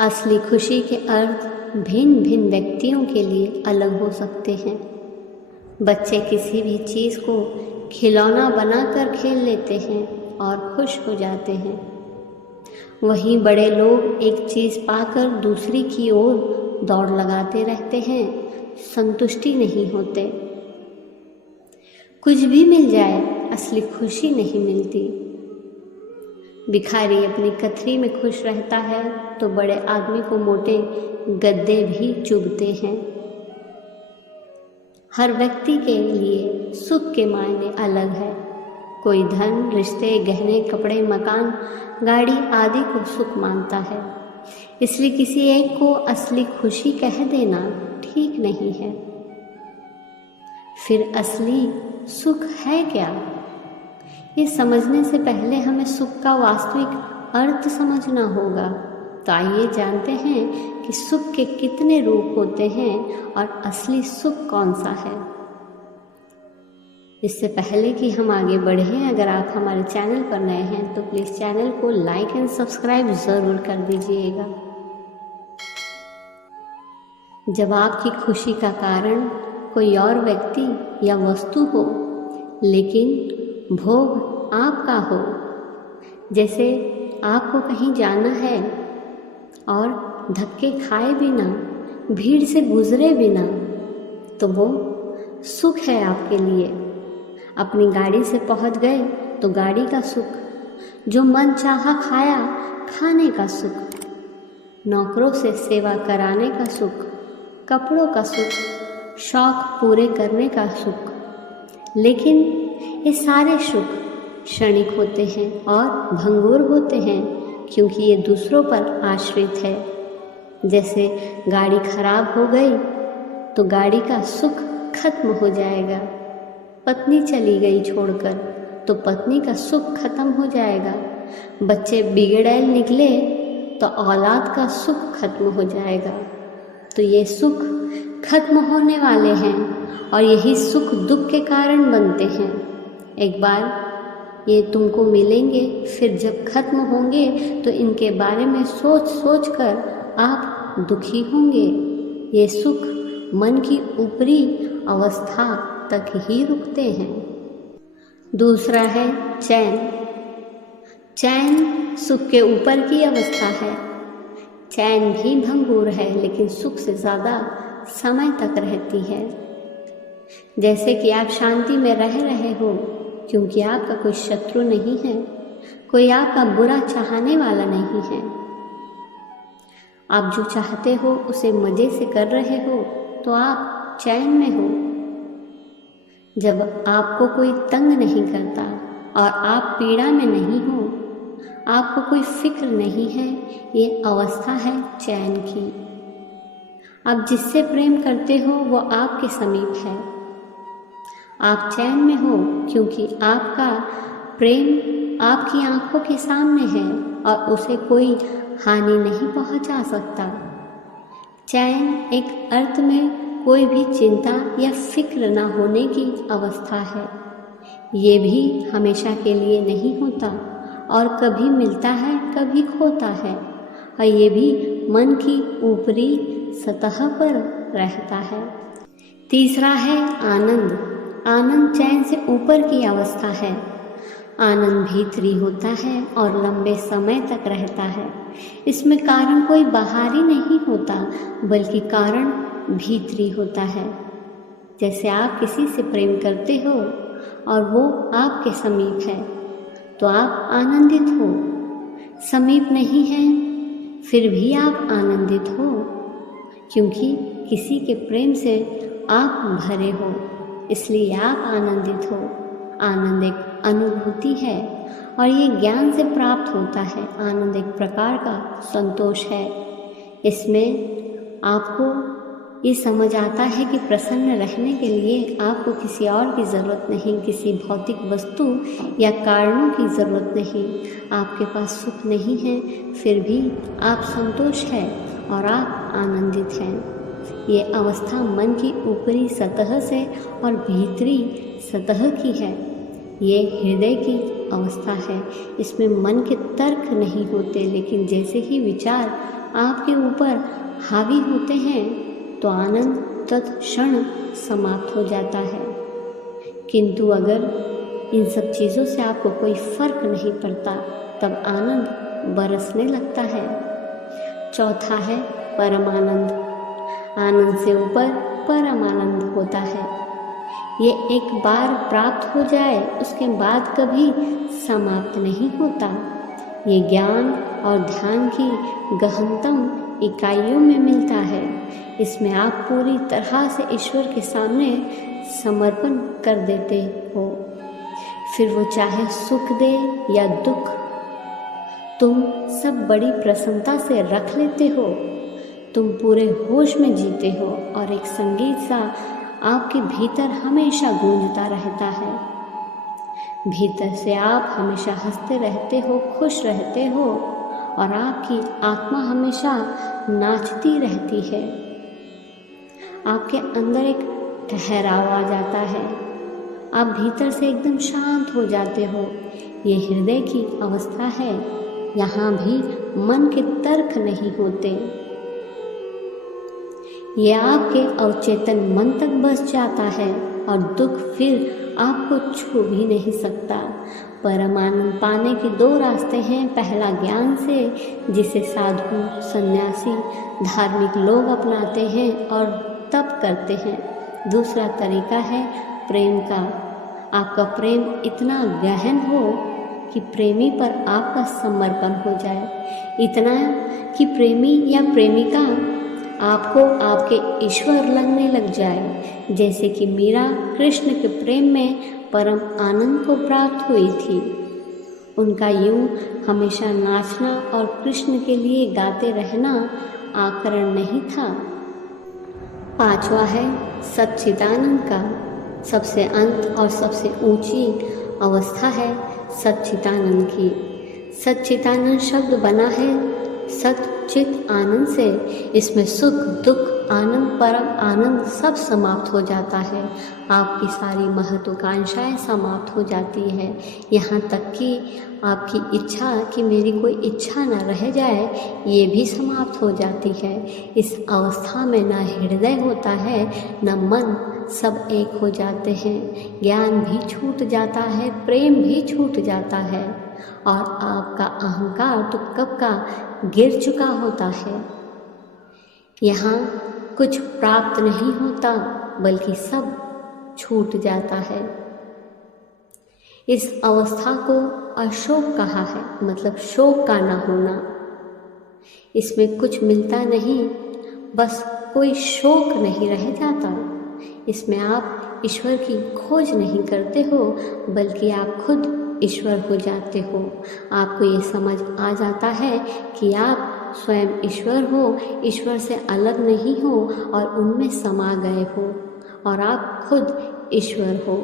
असली खुशी के अर्थ भिन्न भिन्न व्यक्तियों के लिए अलग हो सकते हैं। बच्चे किसी भी चीज़ को खिलौना बनाकर खेल लेते हैं और खुश हो जाते हैं। वहीं बड़े लोग एक चीज़ पाकर दूसरी की ओर दौड़ लगाते रहते हैं, संतुष्टि नहीं होते। कुछ भी मिल जाए, असली खुशी नहीं मिलती। भिखारी अपनी कथरी में खुश रहता है तो बड़े आदमी को मोटे गद्दे भी चुभते हैं। हर व्यक्ति के लिए सुख के मायने अलग है। कोई धन, रिश्ते, गहने, कपड़े, मकान, गाड़ी आदि को सुख मानता है। इसलिए किसी एक को असली खुशी कह देना ठीक नहीं है। फिर असली सुख है क्या? ये समझने से पहले हमें सुख का वास्तविक अर्थ समझना होगा। तो आइए जानते हैं कि सुख के कितने रूप होते हैं और असली सुख कौन सा है। इससे पहले कि हम आगे बढ़ें, अगर आप हमारे चैनल पर नए हैं तो प्लीज़ चैनल को लाइक एंड सब्सक्राइब ज़रूर कर दीजिएगा। जब आपकी खुशी का कारण कोई और व्यक्ति या वस्तु हो लेकिन भोग आपका हो, जैसे आपको कहीं जाना है और धक्के खाए बिना, भीड़ से गुजरे बिना, तो वो सुख है आपके लिए। अपनी गाड़ी से पहुंच गए तो गाड़ी का सुख, जो मन चाहा खाया, खाने का सुख, नौकरों से सेवा कराने का सुख, कपड़ों का सुख, शौक पूरे करने का सुख। लेकिन ये सारे सुख क्षणिक होते हैं और भंगुर होते हैं, क्योंकि ये दूसरों पर आश्रित है। जैसे गाड़ी खराब हो गई तो गाड़ी का सुख खत्म हो जाएगा। पत्नी चली गई छोड़कर तो पत्नी का सुख खत्म हो जाएगा। बच्चे बिगड़ैल निकले तो औलाद का सुख खत्म हो जाएगा। तो ये सुख खत्म होने वाले हैं और यही सुख दुख के कारण बनते हैं। एक बार ये तुमको मिलेंगे, फिर जब खत्म होंगे तो इनके बारे में सोच सोच कर आप दुखी होंगे। ये सुख मन की ऊपरी अवस्था तक ही रुकते हैं। दूसरा है चैन। चैन सुख के ऊपर की अवस्था है। चैन भी भंगुर है, लेकिन सुख से ज़्यादा समय तक रहती है। जैसे कि आप शांति में रह रहे हो, क्योंकि आपका कोई शत्रु नहीं है, कोई आपका बुरा चाहने वाला नहीं है। आप जो चाहते हो उसे मज़े से कर रहे हो तो आप चैन में हो। जब आपको कोई तंग नहीं करता और आप पीड़ा में नहीं हो, आपको कोई फिक्र नहीं है, ये अवस्था है चैन की। आप जिससे प्रेम करते हो वो आपके समीप है। आप चैन में हो क्योंकि आपका प्रेम आपकी आंखों के सामने है और उसे कोई हानि नहीं पहुंचा सकता। चैन एक अर्थ में कोई भी चिंता या फिक्र ना होने की अवस्था है। ये भी हमेशा के लिए नहीं होता और कभी मिलता है, कभी खोता है, और ये भी मन की ऊपरी सतह पर रहता है। तीसरा है आनंद। आनंद चैन से ऊपर की अवस्था है। आनंद भीतरी होता है और लंबे समय तक रहता है। इसमें कारण कोई बाहरी नहीं होता, बल्कि कारण भीतरी होता है। जैसे आप किसी से प्रेम करते हो और वो आपके समीप है तो आप आनंदित हो। समीप नहीं है फिर भी आप आनंदित हो, क्योंकि किसी के प्रेम से आप भरे हो, इसलिए आप आनंदित हो। आनंद एक अनुभूति है और ये ज्ञान से प्राप्त होता है। आनंद एक प्रकार का संतोष है। इसमें आपको ये समझ आता है कि प्रसन्न रहने के लिए आपको किसी और की ज़रूरत नहीं, किसी भौतिक वस्तु या कारणों की ज़रूरत नहीं। आपके पास सुख नहीं है फिर भी आप संतोष है और आप आनंदित हैं। ये अवस्था मन की ऊपरी सतह से और भीतरी सतह की है। ये हृदय की अवस्था है। इसमें मन के तर्क नहीं होते, लेकिन जैसे ही विचार आपके ऊपर हावी होते हैं तो आनंद तत्क्षण समाप्त हो जाता है। किंतु अगर इन सब चीज़ों से आपको कोई फर्क नहीं पड़ता, तब आनंद बरसने लगता है। चौथा है परमानंद। आनंद से ऊपर परमानंद होता है। ये एक बार प्राप्त हो जाए उसके बाद कभी समाप्त नहीं होता। ये ज्ञान और ध्यान की गहनतम इकाइयों में मिलता है। इसमें आप पूरी तरह से ईश्वर के सामने समर्पण कर देते हो। फिर वो चाहे सुख दे या दुख, तुम सब बड़ी प्रसन्नता से रख लेते हो। तुम पूरे होश में जीते हो और एक संगीत सा आपके भीतर हमेशा गूंजता रहता है। भीतर से आप हमेशा हंसते रहते हो, खुश रहते हो और आपकी आत्मा हमेशा नाचती रहती है। आपके अंदर एक ठहराव आ जाता है। आप भीतर से एकदम शांत हो जाते हो। ये हृदय की अवस्था है। यहाँ भी मन के तर्क नहीं होते। ये आपके अवचेतन मन तक बस जाता है और दुख फिर आपको छू भी नहीं सकता। परमानंद पाने के दो रास्ते हैं। पहला ज्ञान से, जिसे साधु, सन्यासी, धार्मिक लोग अपनाते हैं और तप करते हैं। दूसरा तरीका है प्रेम का। आपका प्रेम इतना गहन हो कि प्रेमी पर आपका समर्पण हो जाए। इतना कि प्रेमी या प्रेमिका आपको आपके ईश्वर लगने लग जाए। जैसे कि मीरा कृष्ण के प्रेम में परम आनंद को प्राप्त हुई थी। उनका यूं हमेशा नाचना और कृष्ण के लिए गाते रहना आकरण नहीं था। पांचवा है सच्चिदानंद का। सबसे अंत और सबसे ऊंची अवस्था है सच्चिदानंद की। सच्चिदानंद शब्द बना है सच्चित आनंद से। इसमें सुख, दुख, आनंद, परम आनंद सब समाप्त हो जाता है। आपकी सारी महत्वाकांक्षाएं समाप्त हो जाती है। यहाँ तक कि आपकी इच्छा कि मेरी कोई इच्छा न रह जाए, ये भी समाप्त हो जाती है। इस अवस्था में न हृदय होता है न मन, सब एक हो जाते हैं। ज्ञान भी छूट जाता है, प्रेम भी छूट जाता है और आपका अहंकार तो कब का गिर चुका होता है। यहाँ कुछ प्राप्त नहीं होता, बल्कि सब छूट जाता है। इस अवस्था को अशोक कहा है, मतलब शोक का ना होना। इसमें कुछ मिलता नहीं, बस कोई शोक नहीं रह जाता। इसमें आप ईश्वर की खोज नहीं करते हो, बल्कि आप खुद ईश्वर हो जाते हो। आपको ये समझ आ जाता है कि आप स्वयं ईश्वर हो, ईश्वर से अलग नहीं हो और उनमें समा गए हो और आप खुद ईश्वर हो।